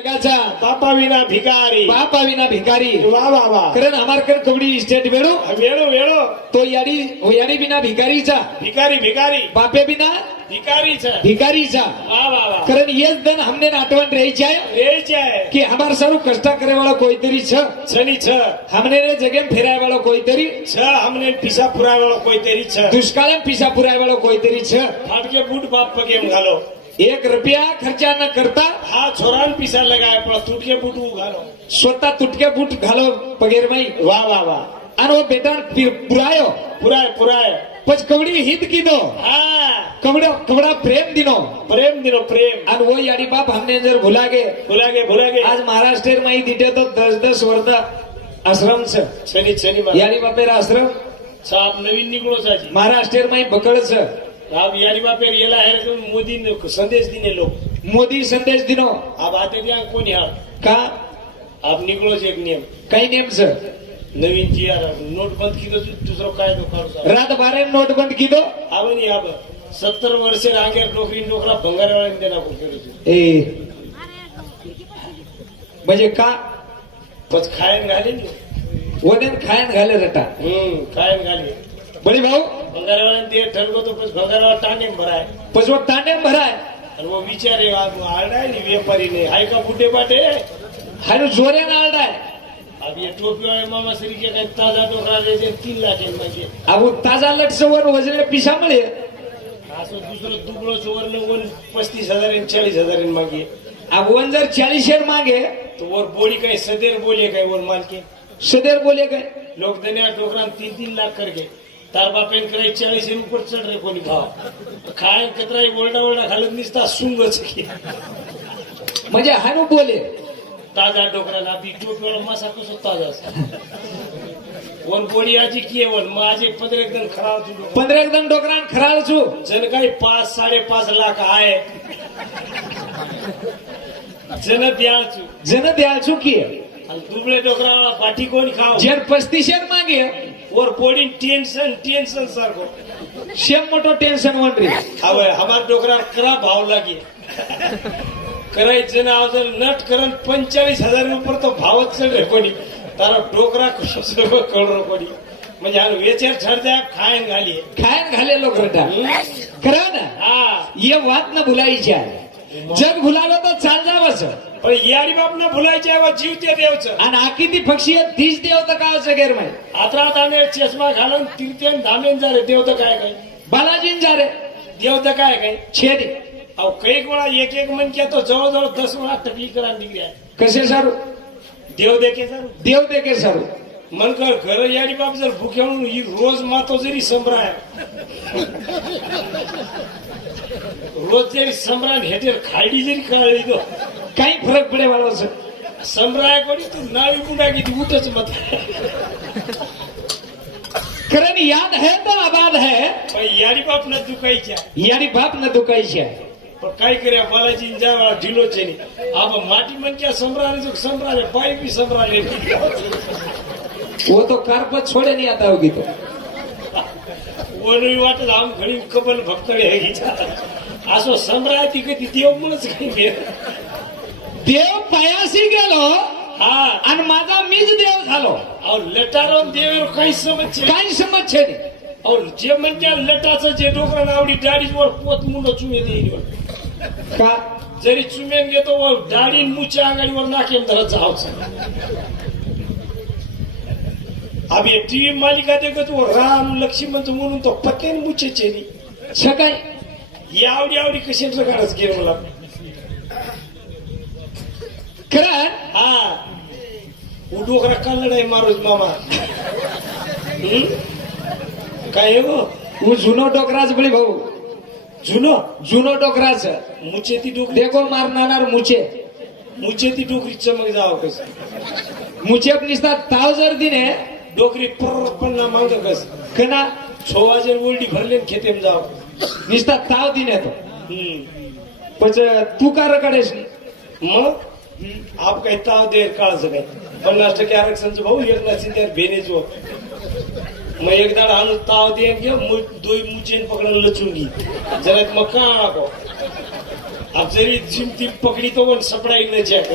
बापा विना పాపవినా భికారి वा वा वा. कारण हमारकर कवडी इस्टेट वेळो वेळो वेळो तो यारी यारी बिना भिकारीचा. भिकारी भिकारी. बापे बिना भिकारीचा. भिकारीचा. कारण येच दन हमने आठवण रहीची आहे. रहीची आहे. की हमार सारू कष्ट करे वाला कोईतरी छ. छनी छ. हमने रे जगेम फेराय वाला कोईतरी. छ हमने पिसा पुराय वाला कोईतरी छ. दुष्काळ पिसा पुराय वाला कोईतरी छ. फाटके बूट बाप पगेम घालो. एक रुपया खर्चा न करता हा छोरान पिसा लगाय पण तुटके बूट घालो स्वतः तुटके बूट घालो पगेरमाई वा वा वा. अरे वो बेटा पुरायो. पुराय पुराय. पच कवडी हित किदो? कवडा कवडा प्रेम दिनो प्रेम दिनो प्रेम. आणि वो याडी बाप हमने जर भुलागे. भुलागे भुलागे. आज महाराष्ट्र माई दिटे तो दस दस वर्ष आश्रम छ चली चली याडी बापेरा आश्रम. साहेब नवीन निघलो महाराष्ट्र माई बकळ छ राव बिहारी बापेर येला आहे मोदी संदेश दिने लोक मोदी संदेश दिनो। अब आते दिया कोणी हा का? अब निकलो एक नियम। काही नियम सर? नवीन जी यार नोट बंद किदो दुसरो काय सर रात बारे नोट बंद कीदो अब या अब सत्तर वर्षे रांगेर नोकरी नोकरा भंगारवाळ्याने देणार कोण ए। म्हणजे का? पच खायन घाले वडन खायन घाले रटा। हम्म खायन घाले बळी भाऊ? भंगारावाला ते ठरलो तो पण भंगारावर टाणेम भराय. पण वो टाणेम भराय आणि वो विचारे आरडाय नि व्यापारी ने हाय का बुड्डे बाटे हाय नो जोरे अब ये टोपी वाले मामा श्री के काय ताजा डोकरा लेते तीन लाख आहे माझे. अब ताजा लक्ष वर वजले पिशा असं दुसरं दुबळं चोरलं वन पस्तीस हजार चाळीस हजार मागे. अब वन जर चाळीस मागे तो वर बोली काय सदेर बोले काय वर मालके. सदेर बोले काय? लोक धन्या डोकरान तीन तीन लाख कर घे. तार बापेन कराई चाळीस उपर चढ रे कोणी भाव. खाय कतराई ओरडा ओरडा घालत निसता सुंगच की. म्हणजे हानू बोले. ताजा डोकरा ना बी टोपीवाला मासा कसो ताजा. वर बोडी आजी की वन? माझे पदर एकदम खराब होतो पंधरा एकदम डोकरान खराळ छू जन काही पाच साडेपाच लाख आहे. जन द्यायचो. जन द्याल चुकी आणि दुबळे डोकराला पाठी कोणी खाव? जेर पस्तीस शेर मागे. ஒரு பொடி டென்ஷன் டென்ஷன் சார் शेम मोठं टेन्शन म्हणते आवय हमार डोकरार करा भाव लागे. करायचं ना अजून नट करून पंचेचाळीस हजार रुपये तो भावच चढले कोणी. तारा डोकरा कसं कळरो कोणी. म्हणजे हा वेचेर छडत्या खायन घाली. खायन घाले लोक रटा खरं ना? हा. ये वात ना भुलायची जग भुलावं तर चाल जावंच પણ યારી બાપને ભૂલાય છે એવા જીવ તે દેવ છે અને આખીથી પક્ષી ધીજ દેવતા કાય છે ગેર માં આત્રા તાને ચશ્મા ઘાલન તીર્થેન ધામેન જારે દેવતા કાય ગઈ બાલાજી જારે દેવતા કાય ગઈ છેડી આવ કઈક વાળા એક એક મન કે તો જવો જવો દસ વાળા તકલીફ કરા નીકળ્યા કશે સારું દેવ દેખે સારું દેવ દેખે સારું મન કર ઘર યારી બાપ જર ભૂખ્યાનું ઈ રોજ માતો જરી સંભળાય રોજ જરી સંભળાય હેઠે ખાડી જરી ખાડી દો काही फरक पडे मला सर समराय कोणी? तू नावी पुन्हा किती उठच मत? कारण याद है तर आबाद है. यारी बाप न दुखायच्या यारी बाप न दुखायच्या पण काय करे बालाजी ज्या वेळा ढिलोचे आब माटी म्हणजे सम्राट सम्राट बाई बी सम्राट वो तो कारपत छोडे नाही आता होगी तो. वनवी वाटत आम खडी कपल भक्त असो सम्राट कधी देव म्हणूनच काही देव पायाशी गेलो હા आणि माझा मीच देव झालो. और लटारो देव काही समज काही समज छे और जे म्हणजे लटाचं जे डोकरा आवडी दाढीच वर पोत मुंड चुमे देईल का? जरी चुमेन घेतो वर दाढी मुच्या आघाडीवर नाकेम धरत जाव आम्ही टीव्ही मालिका देखत वो राम लक्ष्मण म्हणून तो पत्यान मुचे चेली सकाळी. ही आवडी आवडी कशी प्रकारच गेम मला? खरं हा उडोकरा कन्नड आहे मारुज मामा काय हो वो जुनो डोकराच बळी भाऊ जुनो जुनो डोकराच मुचे ती डोकरी देखो मार नाणार मुचे मुचे ती डोकरी चमक जाव कस मुचेप निसता ताव जर दिने डोकरी परत पण ना मांग कस कना छोवाजेर उलडी भरले खेतेम जाव निसता ताव दिने तो पच तू का रकडेस मग आप काही ताव दे काळच काय पन्नास टक्के आरक्षणचं भाऊ एक ना सिद्धार भेनेच हो मग एकदा आणून ताव दे दोई मुचेन पकडून लचून घे जरा मग का नको अब जरी जिमती पकडी तो पण सपडाई न चेक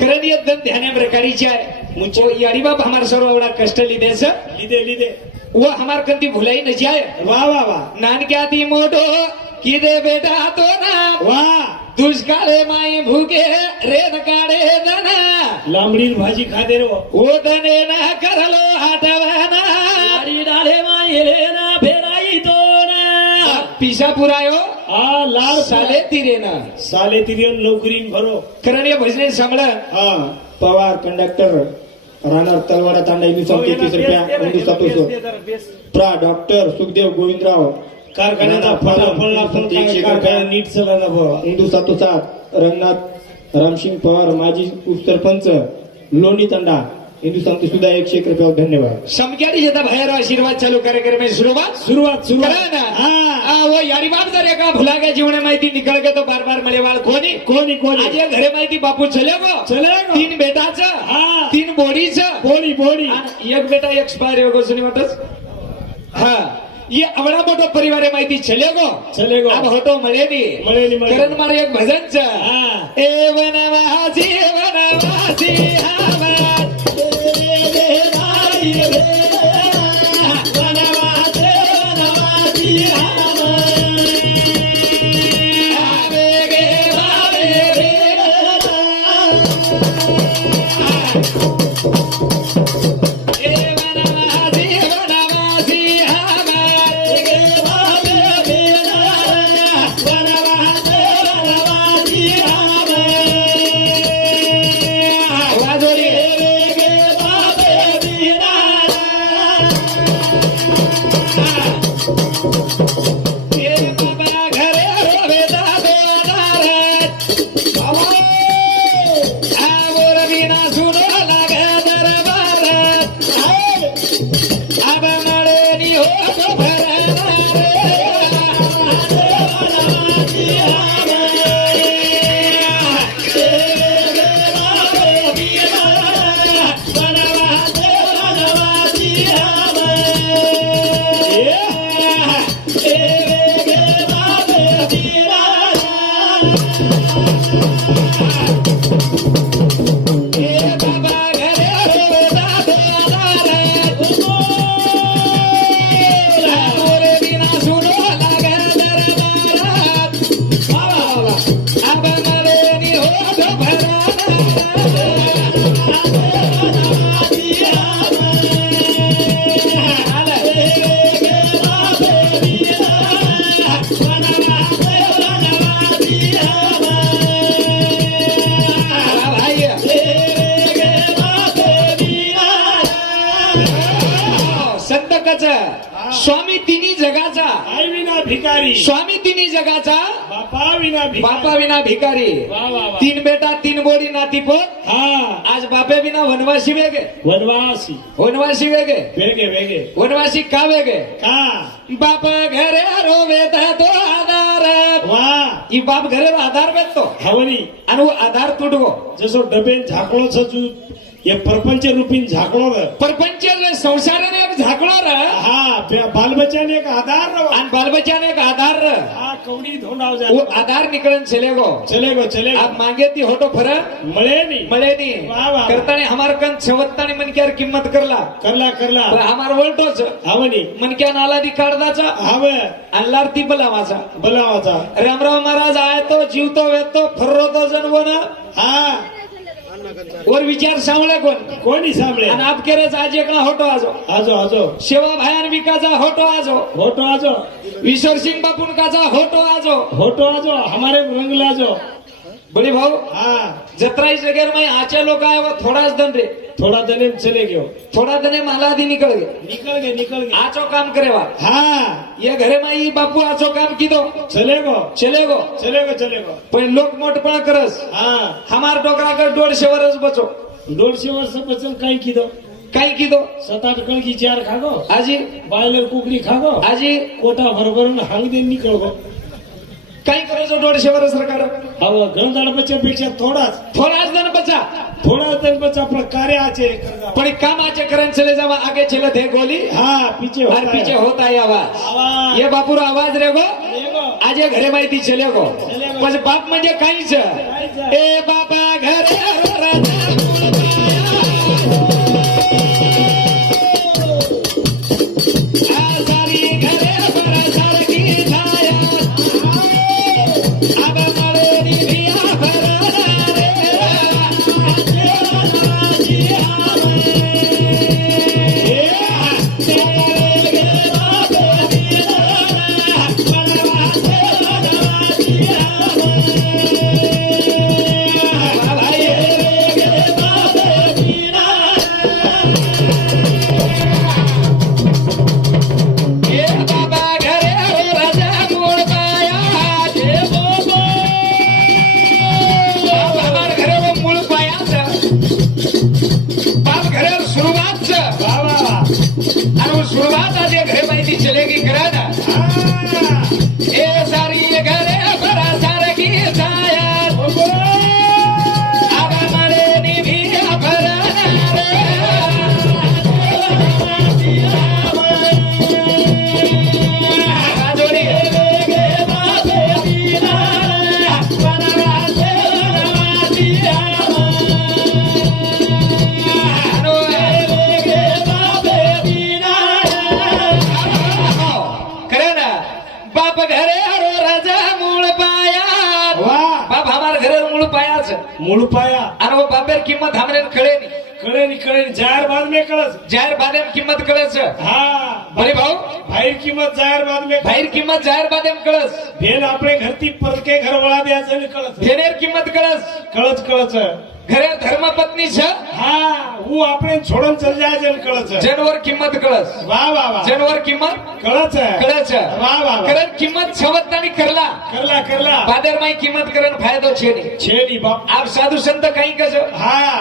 करण ये दन ध्यान प्रकारीचे आहे मुझे यारी बाप हमार सर्व एवढा कष्ट लिदे से लिदे लिदे। वो हमार कंती भुलाई न जाए। वा वा वा नान क्या ती मोठो की दे बेटा तो ना वा दुष्काळे माई भूके रेन काढे दना लांबडी भाजी खादे रे वा. ओ दने ना. करलो हाटवाना डाळे मायले ना फेराई तो ना. पिसा पुरायो हा लाल साले तिरे ना. साले तिरियन नोकरीन भरो. करण ये भजने सांभळ. हा. पवार कंडक्टर राहणार तलवाडा तांडा हिंदुस्थान तेहतीस रुपया हिंदुस्थान प्रा डॉक्टर सुखदेव गोविंदराव. कारखान्याचा काय एक कारखाना. नीट चला भावा हिंदुस्थान सात रंगनाथ रामसिंग पवार माजी उपसरपंच लोणी तांडा. हिंदुस्थान सुद्धा एकशे एक रुपया धन्यवाद. समक्याडी जेता बाहेर आशीर्वाद चालू कार्यक्रम सुरुवात? सुरुवात सुरुवात. ना. हा. यारी बाप जर एका भुला गया जीवन माहिती निकल गए तो बार बार मले वाल कोणी? कोणी कोणी? आज घरे माहिती बापू चले गो. चले गो. तीन बेटाचं हा. तीन बोडीचं. बोडी बोडी. एक बेटा एक्सपायर हो गो सुनी हा. ये अवड़ा मोठो परिवार है माहिती चले गो चले गो. अब होतो मळेनी मळेनी, मळेनी. करण मार एक भजनच हा. ए वनवासी वनवासी आवाज आवे गे आवे गे ए स्वामी तिन्ही जगाचा. आई विना भिकारी? स्वामी तिन्ही जगाचा. बापा विना बापा विना भिकारी. वा वा वा. तीन बेटा तीन बोडी नाती पोत. हा. आज बापे विना वनवासी वेगे. वनवासी. वनवासी वेगे. वेगे वेगे. वनवासी का वेगे? का? बाप घरे रोवे तो आधार. वा. ई बाप घरे आधार भेटतो हवनी. आणि वो आधार तुटगो जसो डबेन झाकळो छजू हे प्रपंच रूपीन झाकळो र परपंच संसाराने एक झाकणार हा बालबच्चाने एक आधार. आणि बालबच्चाने एक आधार. हा कवडी धोंडाव जा. वो आधार निकलन चले गो. चले गो चले आप मागे ती होटो फरक मळे नी. मळे नी. करताने हमार कन छवत्ताने मनक्यार किंमत करला. करला करला. हमार वलटोच हवनी मनक्या नाला दी काढदाचा. हव. आणलार ती बलावाचा. बलावाचा. रामराव महाराज आहे तो जीवतो वेतो फर्रो तो जनवो ना हा. वर विचार सावळे कोण? कोणी सामळे आणि आप केरेच आज एकला होटो आजो. आजो आजो. सेवा भायान विकाचा होटो आजो. होटो आजो. ईश्वर सिंग बापून काचा होटो आजो. होटो आजो. हमारे रंगला आजो. बड़ी भाऊ हा। जत्रा इस जगह में आचे लोग आए वो थोड़ाच दन रे। थोडा दने चले गयो। थोड़ा दने माला आधी निकल गए। निकल गए निकल गए। आचो काम करे वा। हा। ये घरे में ई बापू आचो काम की दो चले गो। चले गो। चले गो चले गो। पण लोक मोठपण करस। हा। हमार डोकरा कर दोडशे वरस बचो। दोनशे वर्ष बचन काही किदो काही की दो सात आठ कणकी चार खागो। आजी। बायलर कुकडी खागो। आजी। कोटा भरभरून हांग दे निकळ गो काही करायचं दोडशेवर सरकार? अहो गणदाडपच्या पेक्षा थोडाच थोडाच दणपचा थोडाच दणपचा पण कार्याचे पण कामाचे करण चले जावा आगे चले हे गोली. हा पीछे और पीछे होता है आवाज. हे बापूर आवाज रे गो. आज घरे माहिती चले गो. पण बाप म्हणजे काहीच. ए बाबा घरे Yeah. बाप घरे हरो राजा मूळ पाया. बाप हमार घरे मूळ पाया छ मूळ पाया. अरे वो बापेर किंमत हमरे कळे नी कळे नी कळे नी जाहिर बाद में कळस. जाहिर बाद में किंमत कळे हा. हां बरे भाऊ. भाईर किंमत जाहिर बाद में भाईर किंमत जाहिर बाद में कळस. भेल आपले घरती परके घरवळा द्यायचं कळस. भेनेर किंमत कळस. कळस कळस. ઘરે ધર્મ પત્ની છે હા હું આપણે છોડન ચલ જાય છે ને કળશ જનવર કિંમત કળશ વાહ વાહ વાહ જનવર કિંમત કળશ કળે છે વાહ વાહ વાહ કરણ કિંમત છવત્તાની કરલા કરલા કરલા બાદરમાં કિંમત કરણ ફાયદો છે નહીં છે ની બાપ આપ સાધુ સંત કઈ કહો હા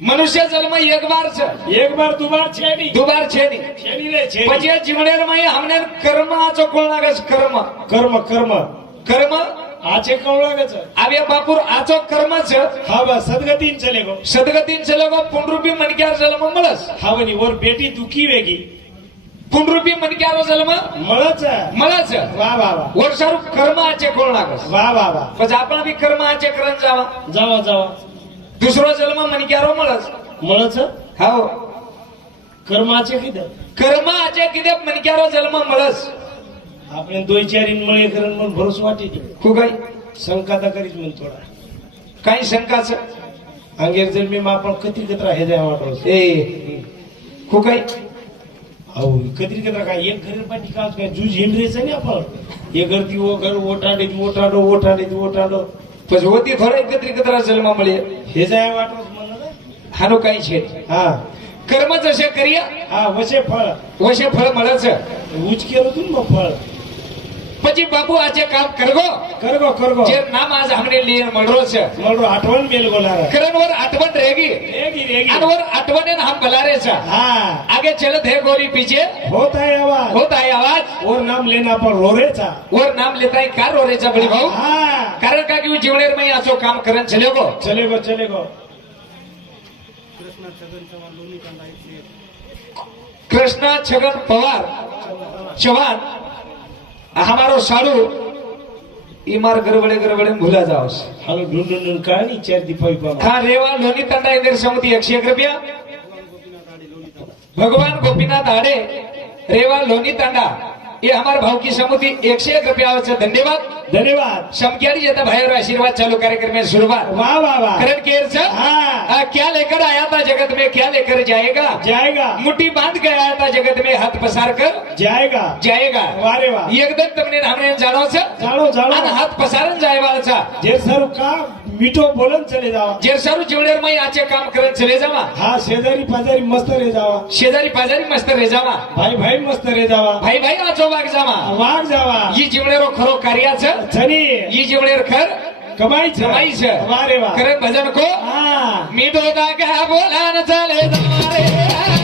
મનુષ્ય જન્મ એક વાર છે એક બાર દુબાર છે ની દુબાર છે નહીં છે ની રે છે પછી આ જીવણેર માં હમને કર્મ આચો કોણ લાગે છે કર્મ કર્મ કર્મ કર્મ आचे कवळा गच अब आचो कर्मच छ हावा सदगतीन चले गो. सदगतीन चले गो पुनरुपी मनक्यार जलम मळस. हावनी वर बेटी दुखी वेगी. पुनरुपी मनक्यार जलम मळच मळच वा वा वा. वर सारू कर्म आचे कोळणा गस वा वा वा. पण आपण भी कर्म आचे करण जावा. जावा जावा. दुसरो जलम मनक्यारो मळच? हो. मळच हाव कर्माचे किद कर्माचे किद मनक्यारो जलम मळस. आपण दोन चार मळे करण म्हणून भरोस वाटे हो काय शंका तर करीच म्हणून थोडा. काही शंकाच अंगेर जर मी आपण कधी कत्रा हे द्या वाटत ए हो काय अहो कत्री कत्रा काय? एक घर पाठी काय काय? जुज हिंडरेच नाही आपण? हे गर्दी ओ घर ओठाडे ओठाडो ओठाडे ओठाडो. पण होती थोडा एकत्री कत्रा जन्मा मळे हे जाय वाटत म्हणलं हानो काय छेड हा. कर्म जसे करिया? हा वशे फळ. वशे फळ म्हणायचं उच केलं तुम्ही मग फळ? પછી બાપુ આજે કામ કરગો કરગો કરગો જે નામ આજ હમને લીએ મળરો છે મળો આઠવણ મેલ ગોલારા કરણ વર આઠવન રહેગી રેગી રેગી અને વર આઠવન ને હમ બલારે છે हाँ आगे चलत है गोरी पीछे होता है आवाज होता है आवाज और नाम लेना पर रो रे था और नाम लेता है कार रो रे चा बड़ी भाऊ हाँ कारण का कि वो जीवनेर में आसो काम करन चले गो चलेगो चलेगो कृष्णा छगन पवार चौहान हमारो साड़ू ई मार गड़बड़े गड़बड़े में भूला जाओ हम ढूंढ ढूंढ कहानी चार दीपावली पावा हाँ रेवा लोनी तंडा इंद्र समिति एकशे एक रुपया भगवान गोपीनाथ आड़े रेवा लोनी तांडा ये हमारे भाव की समुद्र एक से एक रुपया धन्यवाद। धन्यवाद। शमकियारी जाता भाई और आशीर्वाद चालू कार्यक्रम में शुरुआत। वाह वाह वाह। करण केर सर हाँ। क्या लेकर आया था जगत में? क्या लेकर जाएगा? जाएगा। मुट्ठी बांध के आया था जगत में हाथ पसार कर। जाएगा। जाएगा। वारे वाह। एकदम तुमने हमने जानो सर। जानो जानो। हाथ पसारन जाए वाला सा। जे सर काम मीठो बोलन चले जावा जे सर जेवढे मी आचे काम करत चले जावा। हा शेजारी पाजारी मस्त रे जावा। शेजारी पाजारी मस्त रे जावा। भाई भाई मस्त रे जावा। भाई भाई आचो वाघ जावा. वाघ जावा. ई जीवनेरो खरो कारिया कार्याचं झरी ई जीवनेर खर कमाई कमाईच. वारे वा. करत भजन को? मी दोदा का बोला न चाले